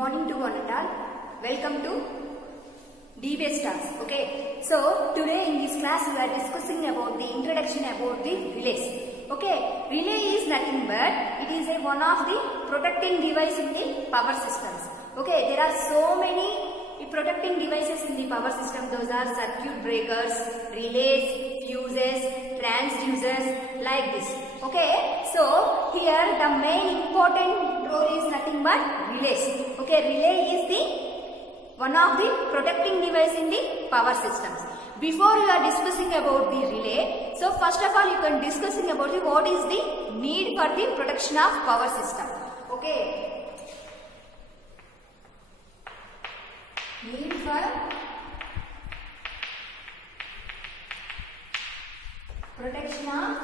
morning to one and all. Welcome to D-Based Stars. Okay. So today in this class we are discussing about the introduction about the relays. Okay. Relay is nothing but it is one of the protecting device in the power systems. Okay. There are so many protecting devices in the power system. Those are circuit breakers, relays, fuses, transducers, like this. Okay. So here the main important role is nothing but relays. Okay. Relay is the one of the protecting device in the power systems. Before you are discussing about the relay, so first of all you can discussing about the what is the need for the protection of power system. Okay. Need for protection of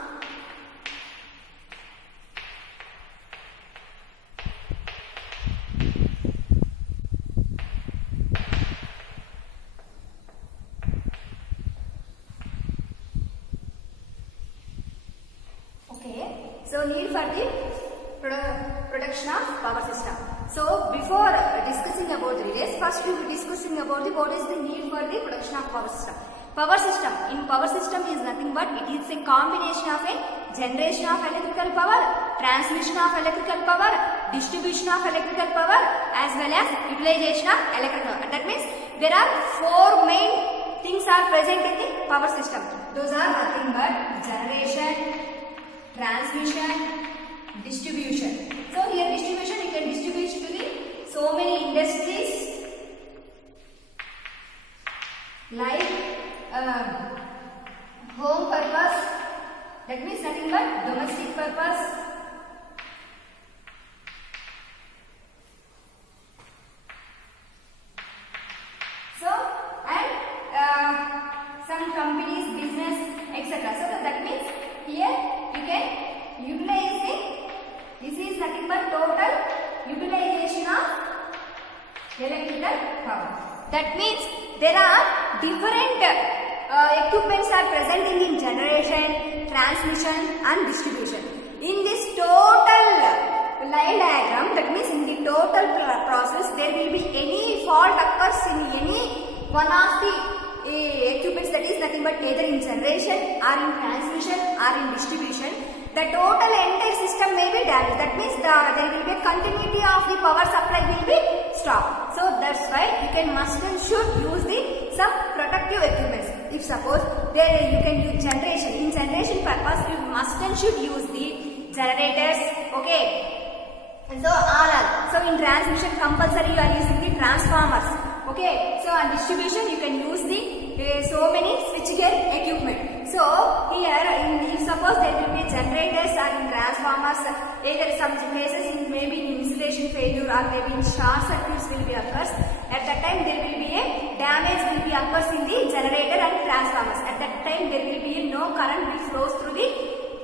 need for the protection of power system. So before discussing about relays, first we will discussing about the what is the need for the protection of power system. Power system in power system is nothing but it is a combination of a generation of electrical power, transmission of electrical power, distribution of electrical power, as well as utilization of electrical power. That means there are four main things are present in the power system. Those are nothing but generation, transmission, distribution. So here distribution you can distribute to the so many industries like home purpose, that means nothing but domestic purpose, so and some companies, business, etc. So that means here you can utilize this is nothing but total utilization of electrical power. That means there are different equipments are presenting in generation, transmission and distribution. In this total line diagram, that means in the total process there will be any fault occurs in any one of the equipments, that is nothing but either in generation or in transmission or in distribution, the total entire system may be damaged. That means there will be a continuity of the power supply will be stopped. So that's why you can must and should use some protective equipments. If suppose there you can use generation, in generation purpose you must and should use the generators. Okay. And so so in transmission compulsory you are using the transformers. Okay, so on distribution you can use the so many switchgear equipment. So here if suppose there will be generators or in transformers, either some cases in maybe in insulation failure or maybe in short circuits will be occurs. At that time there will be a damage will be occurs in the generator and transformers. At that time there will be no current will flows through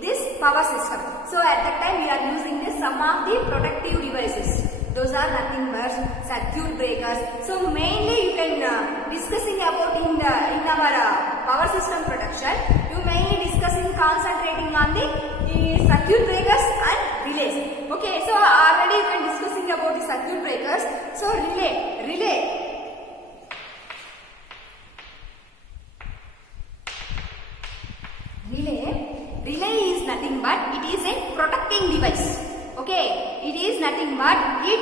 this power system. So at that time we are using some of the protective devices. Those are nothing but circuit breakers. So mainly you can discussing about in our power system protection. You mainly discussing concentrating on the circuit breakers and relays. Okay, so already you can discussing about the circuit breakers. So relay is nothing but it is a protecting device. Okay, it is nothing but it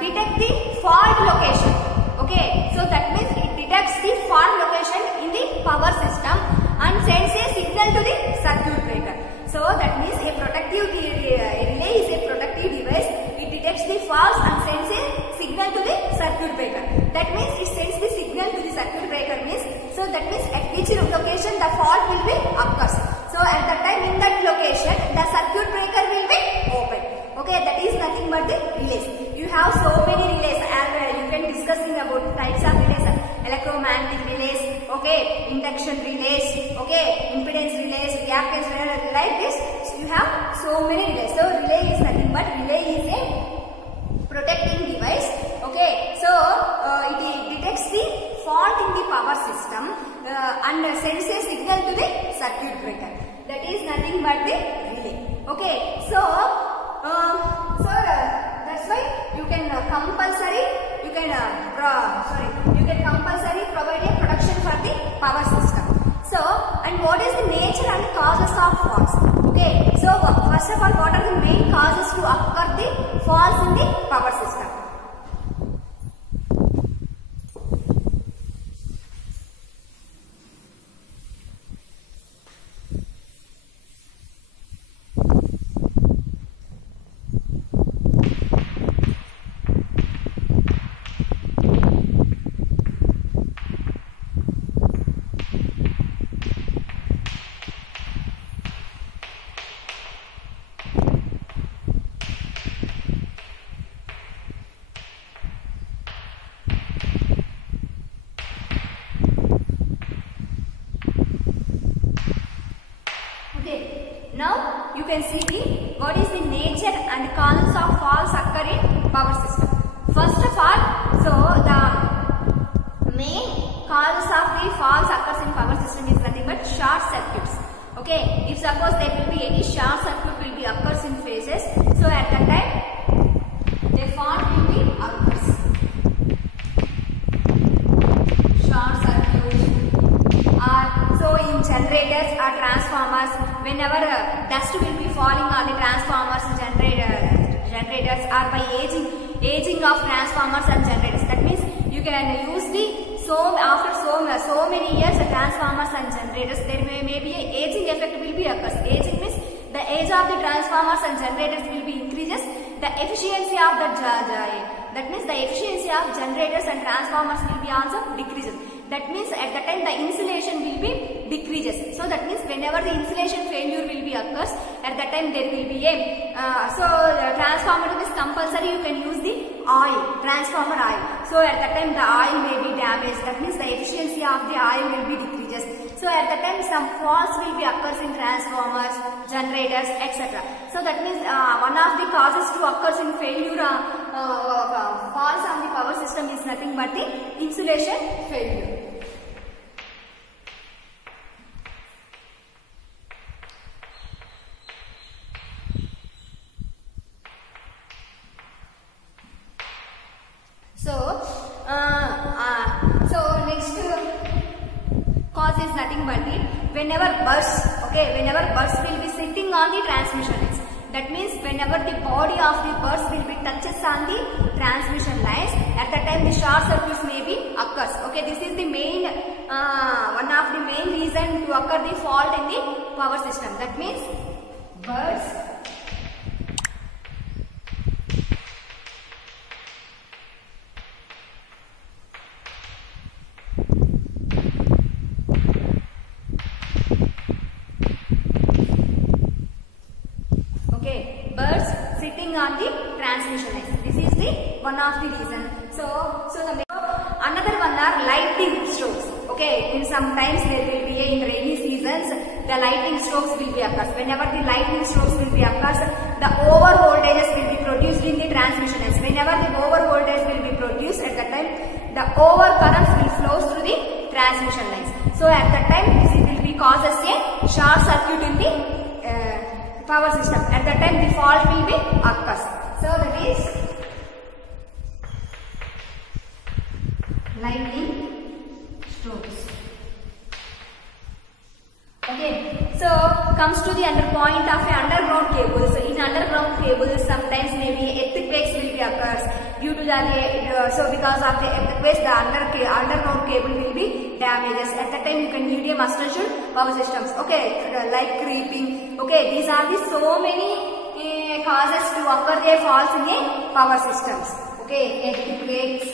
detects the fault location. Okay, so that means it detects the fault location in the power system and sends a signal to the circuit breaker. So that means a protective relay is a protective device. It detects the faults and sends a signal to the circuit breaker. That means it sends the signal to the circuit breaker means, so that means at which location the fault will be occurs. So at that time in that location the circuit breaker will be open. Okay, that is nothing but the relays. You have so many relays and you can discussing about types of relays, electromagnetic relays, okay, induction relays, okay, impedance relays, reactance relays, like this. So you have so many relays. So relay is nothing but relay is a protecting device. Okay, so it detects the fault in the power system and sends a signal to the circuit breaker. That is nothing but the relay. Okay, so that's why you can compulsory and what is the nature and the causes of faults? Okay, so first of all, what are the main causes to occur the faults in the power system? Now you can see what is the nature and causes of faults occur in power system. First of all, so the main causes of the faults occurs in power system is nothing but short circuits. Okay, if suppose there will be any short circuit will be occurs in phases, so at that time the fault will be occurs. Short circuit, or so in generators or transformers, whenever dust will be falling on the transformers, generators, or by aging of transformers and generators. That means you can use the after so many years the transformers and generators, there may be an aging effect will be occurs. Aging means the age of the transformers and generators will be increases. The efficiency of the that means the efficiency of generators and transformers will be also decreases. That means at that time the insulation will be decreases. So that means whenever the insulation failure will be occurs, at that time there will be a transformer is compulsory. You can use the oil, transformer oil. So at that time the oil may be damaged. That means the efficiency of the oil will be decreases. So at that time some faults will be occurs in transformers, generators, etc. So that means one of the causes to occurs in failure faults on the power system is nothing but the insulation failure. So next cause is nothing but the whenever bursts will be sitting on the transmission lines. That means whenever the body of the burst will be touches on the transmission lines, at that time the short circuits may be occurs. Okay, this is the main one of the main reason to occur the fault in the power system. That means burst sitting on the transmission lines. This is the one of the reason. So another one are lightning strokes. Okay, in sometimes there will be in rainy seasons the lightning strokes will be occurs. Whenever the lightning strokes will be occurs, the over voltages will be produced in the transmission lines. Whenever the over voltage will be produced, at that time the over currents will flow through the transmission lines. So at that time this will be causes a short circuit in the power system. At that time the fault will be occurs. So that is lightning strokes. Okay, so comes to the under point of a underground cable. So in underground cables sometimes maybe earthquakes will be occurs due to the so because of the earthquakes the underground cable will be damages. At that time you can need a must and should power systems. Okay, like creeping. Okay, these are the so many causes to occur a faults in a power systems. Okay, earthquakes,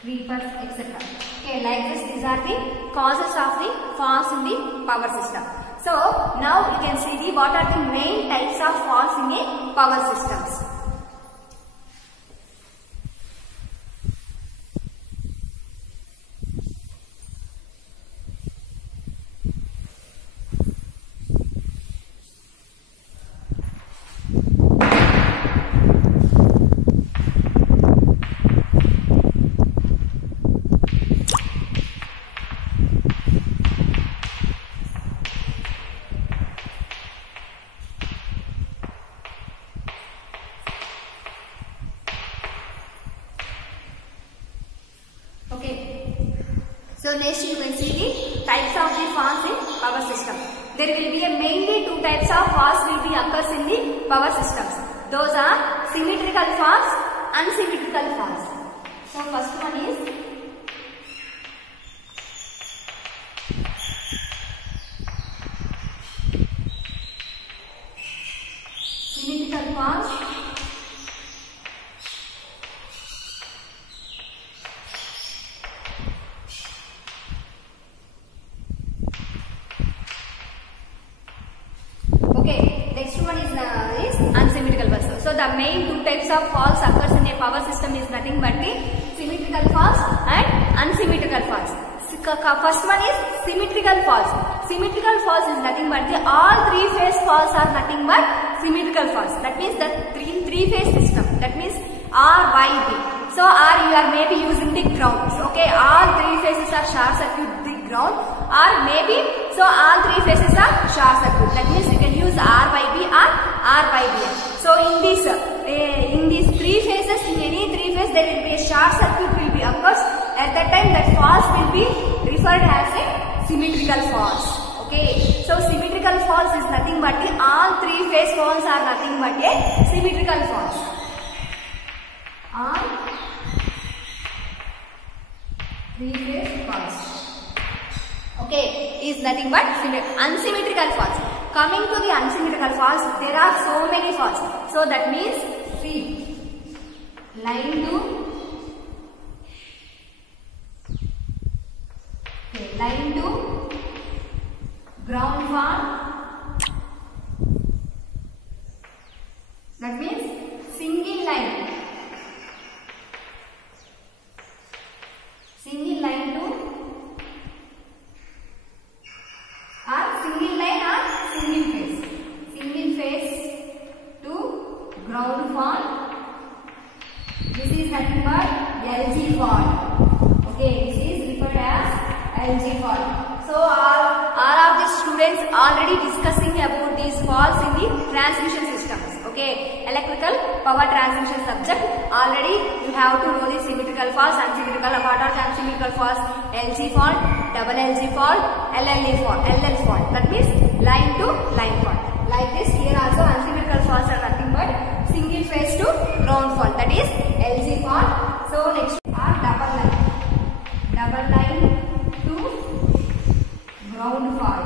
creepers, etc. Okay, like this, these are the causes of the faults in the power system. So now you can see what are the main types of faults in a power systems. So next you can see the types of the faults in power system. There will be mainly two types of faults will be occurs in the power systems. Those are symmetrical faults, unsymmetrical faults. So first one is symmetrical faults. Okay, next one is unsymmetrical faults. So the main two types of faults occurs in a power system is nothing but the symmetrical faults and unsymmetrical faults. First one is symmetrical faults. Symmetrical faults is nothing but the all three-phase faults are nothing but symmetrical faults. That means the three-phase system. That means R, Y, B. So R you are maybe using the ground. Okay, all three phases are short circuit the ground. Or maybe so all three phases are short circuit. That means you can use R by B or R by B. So in these three phases, in any three phase there will be a short circuit will be occurs. At that time that faults will be referred as a symmetrical faults. Okay, so symmetrical faults is nothing but the all three phase faults are nothing but a symmetrical faults. All three phase faults. Okay, is nothing but unsymmetrical faults. Coming to the unsymmetrical faults, there are so many faults. So that means see line to ground fault. That means single line to single line or single phase to ground fault. This is nothing but LG fault. Okay, this is referred as LG fault. So all of the students already discussing about these faults in the transmission systems. Okay, electrical power transmission subject. Already you have to know the symmetrical faults, unsymmetrical, what are the unsymmetrical faults? LG fault, double LG fault, LL fault. That means line to line fault. Like this, here also unsymmetrical faults are nothing but single phase to ground fault. That is LG fault. So next are double line to ground fault.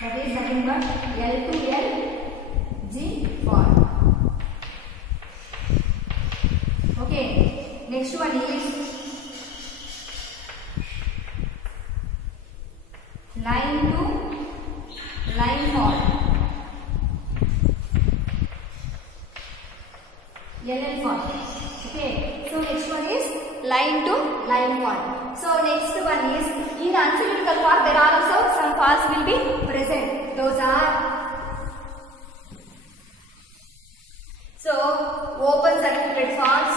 That is nothing but L to LG fault. Okay, next one is line to line fault. LL fault. Okay, so next one is line to line fault. So next one is in unsymmetrical fault there are also some faults will be present. Those are so open circuited faults,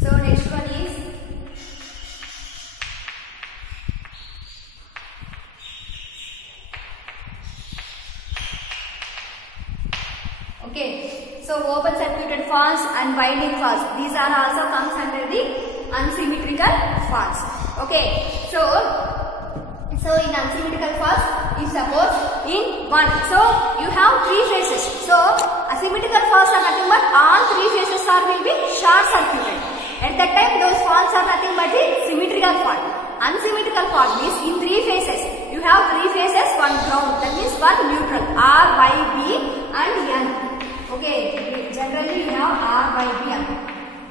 so next one is okay, so open circuited faults and winding faults, these are also comes under the unsymmetrical faults. Okay, so in unsymmetrical faults, if suppose in one, so you have three phases. So asymmetrical faults are nothing but all three phases will be short circuited. At that time those faults are nothing but the symmetrical fault. Unsymmetrical fault means in three phases. You have three phases, one ground, that means one neutral, R, Y, B and N. Okay, generally you have R, Y, B, N.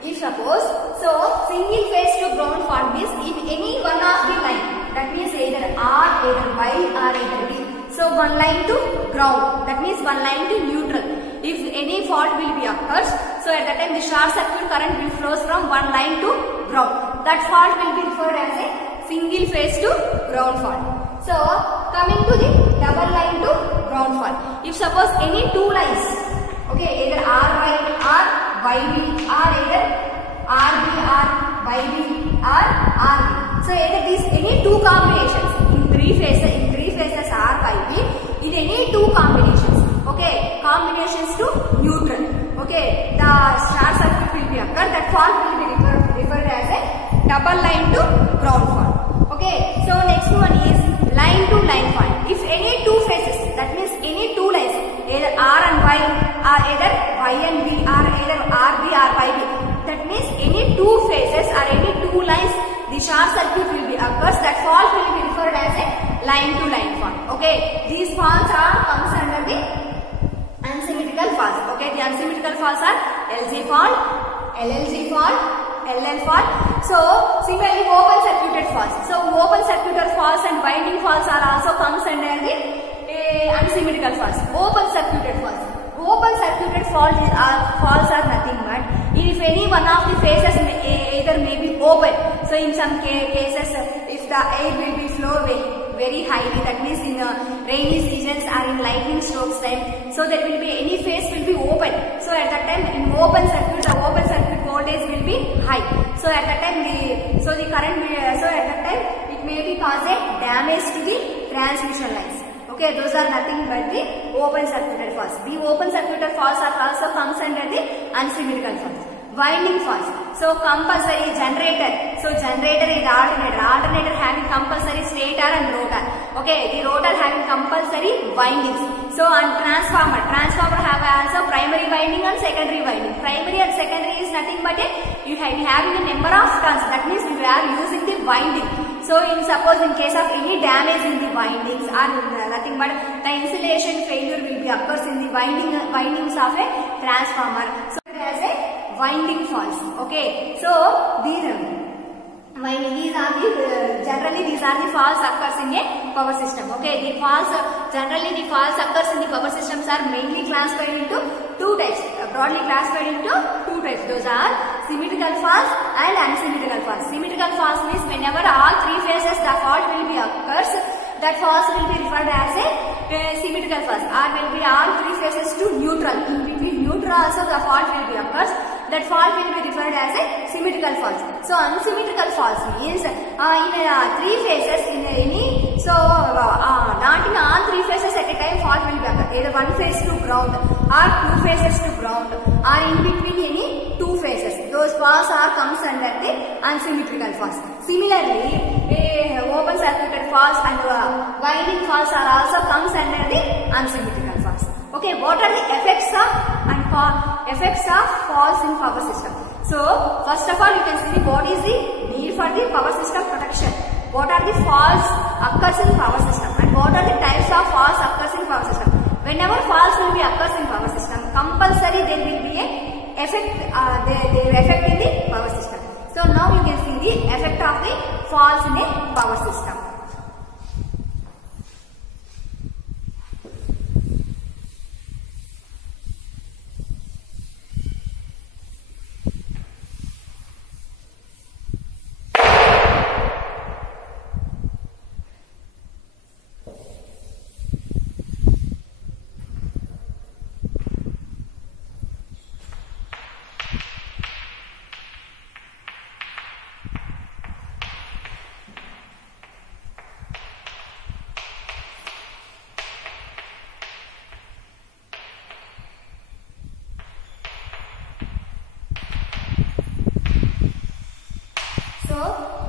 If suppose, so single phase to ground fault means if any one of the line, that means either R, either Y or either B. So one line to ground, that means one line to neutral. If any fault will be occurs, so at that time the short circuit current will flows from one line to ground. That fault will be referred as a single phase to ground fault. So coming to the double line to ground fault. If suppose any two lines, okay, either RY or YB or either RB or YB or RB. So either these any two combinations in three phases RYB, in double line to ground fault. Okay, so next one is line to line fault. If any two phases, that means any two lines, either R and Y, or either Y and B, or either RB or YB, that means any two phases or any two lines, the short circuit will be occurs. That fault will be referred as a line to line fault. Okay, these faults comes under the unsymmetrical faults. Okay, the unsymmetrical faults are LG fault, LLG fault, LL fault. So similarly open circuited faults. So open circuited faults and winding faults are also comes under the unsymmetrical faults. Open circuited faults. Open circuited faults are nothing but if any one of the phases either may be open. So in some cases, if the air will be flow very highly, that means in rainy seasons or in lightning strokes time, so there will be any phase will be open. So at that time in open circuit, the open circuit voltage will be high. So at that time the current so at that time it may be cause a damage to the transmission lines. Okay, those are nothing but the open circuited faults. The open circuited faults are also comes under the unsymmetrical faults. Winding faults. So compulsory generator. So generator is alternator. Alternator having compulsory stator and rotor. Okay, the rotor having compulsory windings. So on transformer. Transformer have also primary winding and secondary winding. Primary and secondary is nothing but you having a number of turns. That means we are using the winding. So suppose in case of any damage in the windings or nothing but the insulation failure will be occurs in the windings of a transformer. So it has a winding faults. Okay, so these are the generally these are the faults occurs in a power system. Okay, the faults occurs in the power systems are mainly classified into two types. Broadly classified into two types. Those are symmetrical faults and unsymmetrical faults. Symmetrical faults means whenever all three phases the fault will be occurs, that faults will be referred as a symmetrical faults. Or will be all three phases to neutral. In between neutral also the fault will be occurs. That fault will be referred as a symmetrical faults. So unsymmetrical faults means in three phases in any, so not in all three phases at a time fault will be occur. Either one phase to ground or two phases to ground or in between any two phases. Those faults are comes under the unsymmetrical faults. Similarly, open circuited faults and winding faults are also comes under the unsymmetrical faults. Okay, what are the effects of faults in power system? So first of all, you can see what is the need for the power system protection. What are the faults occurs in power system and what are the types of faults occurs in power system? Whenever faults will be occurs in power system, compulsory there will be a effect. They effect in the power system. So now you can see the effect of the faults in a power system.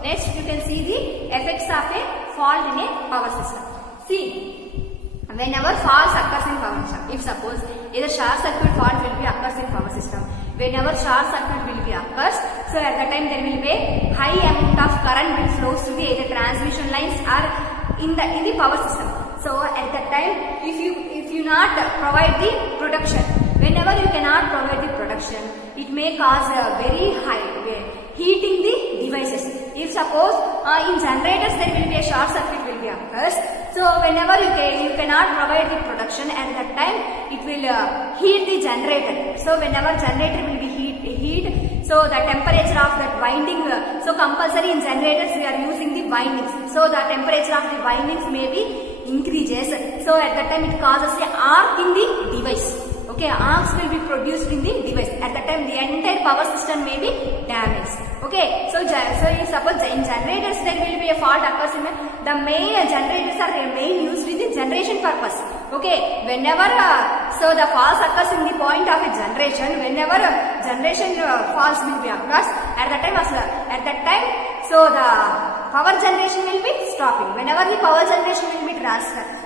Next you can see the effects of a fault in a power system. See, whenever faults occurs in power system, if suppose either short circuit fault will be occurs in power system, whenever short circuit will be occurs, so at that time there will be a high amount of current will flows to the either transmission lines or in the power system. So at that time, if you not provide the protection, whenever you cannot provide the protection, it may cause a very high heating the devices. If suppose in generators there will be a short circuit will be occurs, so whenever you cannot provide the protection, at that time it will heat the generator. So whenever generator will be heat, so the temperature of that winding, so compulsory in generators we are using the windings, so the temperature of the windings may be increases. So at that time it causes a arc in the device. Okay, arcs will be produced in the device. At that time the entire power system may be damaged. Okay, so suppose in generators there will be a fault occurs in the main generators are main used in the generation purpose. Okay, whenever so the faults occurs in the point of a generation, whenever generation faults will be occurs, At that time, so the power generation will be stopping. Whenever the power generation will be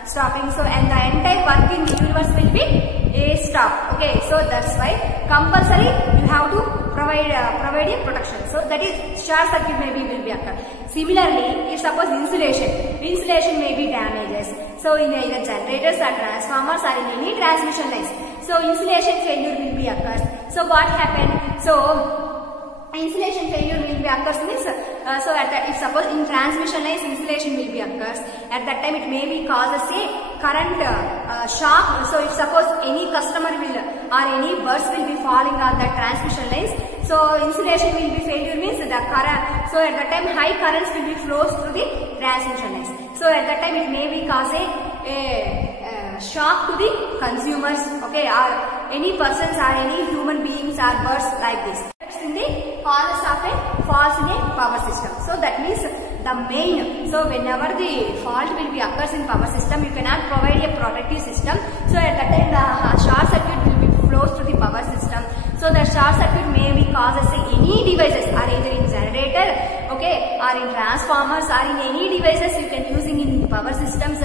stopping, so and the entire work in the universe will be stopped. Okay, so that's why compulsory you have to provide a protection. So that is short circuit maybe will be occur. Similarly, if suppose insulation may be damages. So in either generators or transformers or in any transmission lines, so insulation failure will be occurs. So what happened? So insulation failure will be occurs means so at that, if suppose in transmission lines insulation will be occurs, at that time it may be causes a current shock. So if suppose any customer will or any birds will be falling on that transmission lines, so insulation will be failure means the current, so at that time high currents will be flows through the transmission lines. So at that time it may be cause a shock to the consumers, okay, or any persons or any human beings or birds like this. In the causes of a fault in a power system. So that means the main, so whenever the fault will be occurs in power system, you cannot provide a protective system. So at that time the short circuit will be flows through the power system. So the short circuit may be causes any devices or either in generator, okay, or in transformers or in any devices you can using in power systems.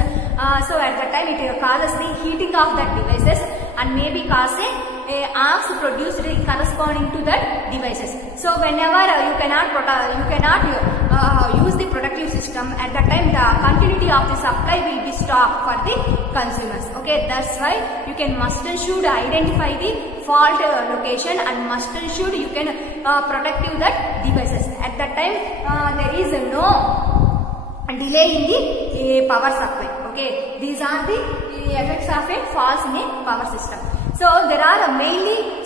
So at that time it causes the heating of that devices and may be cause arcs produced corresponding to that devices. So whenever you cannot use the protective system, at that time the continuity of the supply will be stopped for the consumers. Okay, that's why you can must and should identify the fault location and must and should you can protect that devices. At that time there is no delay in the power supply. Okay, these are the effects of a fault in a power system. So there are mainly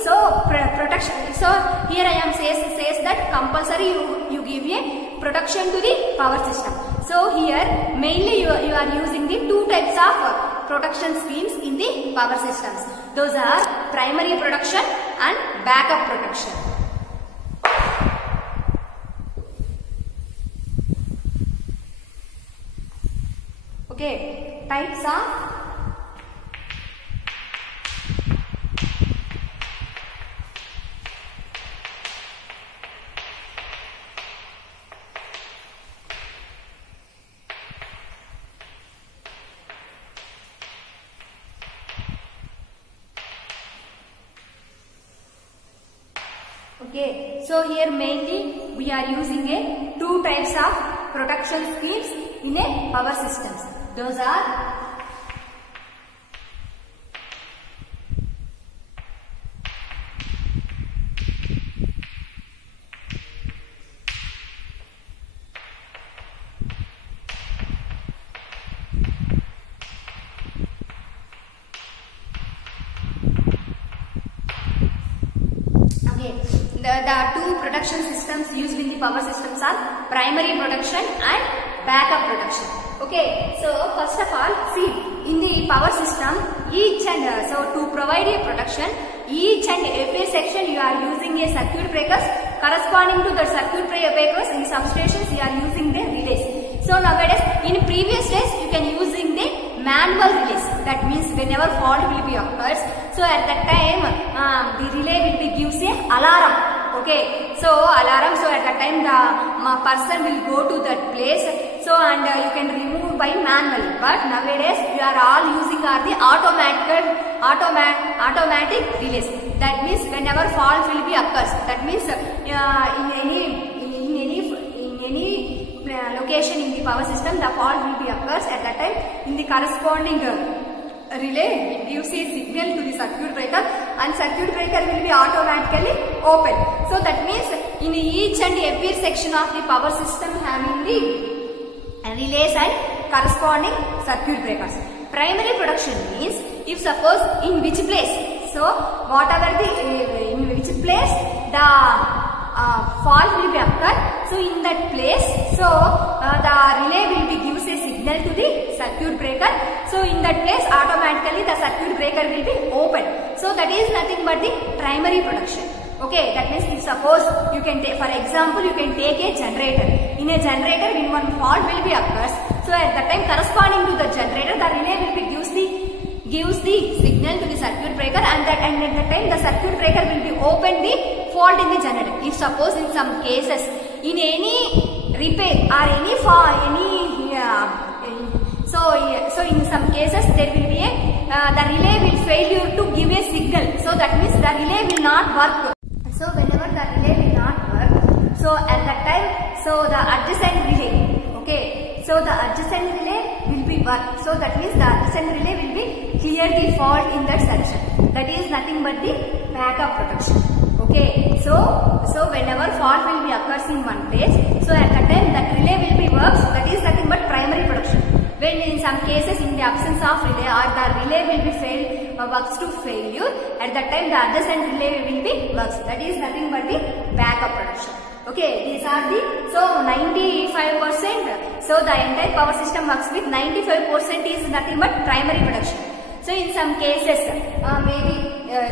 protection. So here I am says that compulsory you give a protection to the power system. So here mainly you are using the two types of protection schemes in the power systems. Those are primary protection and backup protection. Okay, types of Okay, so here mainly we are using a two types of protection schemes in a power systems. Those are the two protection systems used in the power systems are primary protection and backup protection. Okay, so first of all, see in the power system each and so to provide a protection, each and every section you are using a circuit breakers. Corresponding to the circuit breakers in substations you are using the relays. So nowadays in previous days you can using the manual relays. That means whenever fault will be occurs, so at that time the relay will be gives a alarm. Okay, so alarm, so at that time the person will go to that place, so and you can remove by manually, but nowadays we are all using are the automatic relays. That means whenever fault will be occurs, that means in any location in the power system the fault will be occurs, at that time in the corresponding relay it gives a signal to the circuit breaker and circuit breaker will be automatically open. So that means in each and every section of the power system having the relays and corresponding circuit breakers. Primary protection means if suppose in which place, so whatever the in which place the fault will be occur, so in that place, so the relay will be gives a signal to the circuit breaker. So in that place automatically the circuit breaker will be open. So that is nothing but the primary protection. Okay, that means if suppose you can take, for example, you can take a generator. In a generator when one fault will be occurs, so at that time corresponding to the generator the relay will be gives the signal to the circuit breaker and at the time the circuit breaker will be open the fault in the generator. If suppose in some cases in any repair or any so in some cases there will be a the relay will fail to give a signal, so that means the relay will not work. So whenever the relay will not work, so at that time, so the adjacent relay, okay, so the adjacent relay will be work, so that means the adjacent relay will be clear the fault in that section. That is nothing but the backup protection. Okay, so whenever fault will be occurs in one place, so at that time that relay will be works, that is nothing but primary protection. When in some cases in the absence of relay or the relay will be failed works to failure, at that time the adjacent relay will be works, that is nothing but the backup protection. Okay, these are the, so 95%, so the entire power system works with 95% is nothing but primary protection. So in some cases,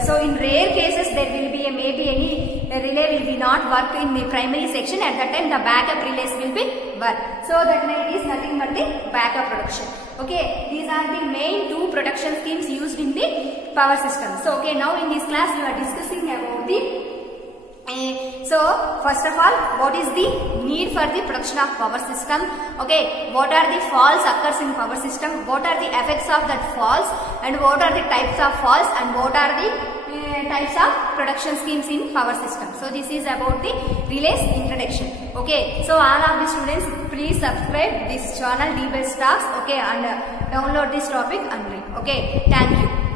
so in rare cases there will be maybe any relay will be not work in the primary section, at that time the backup relays will be work. So that means it is nothing but the backup protection. Okay, these are the main two protection schemes used in the power system. So okay, now in this class we are discussing about the so first of all, what is the need for the protection of power system? Okay, what are the faults occurs in power system? What are the effects of that faults? And what are the types of faults? And what are the types of protection schemes in power system? So this is about the relays introduction. Okay, so all of the students, please subscribe this channel D-Best Talks. Okay, and download this topic and read. Okay, thank you.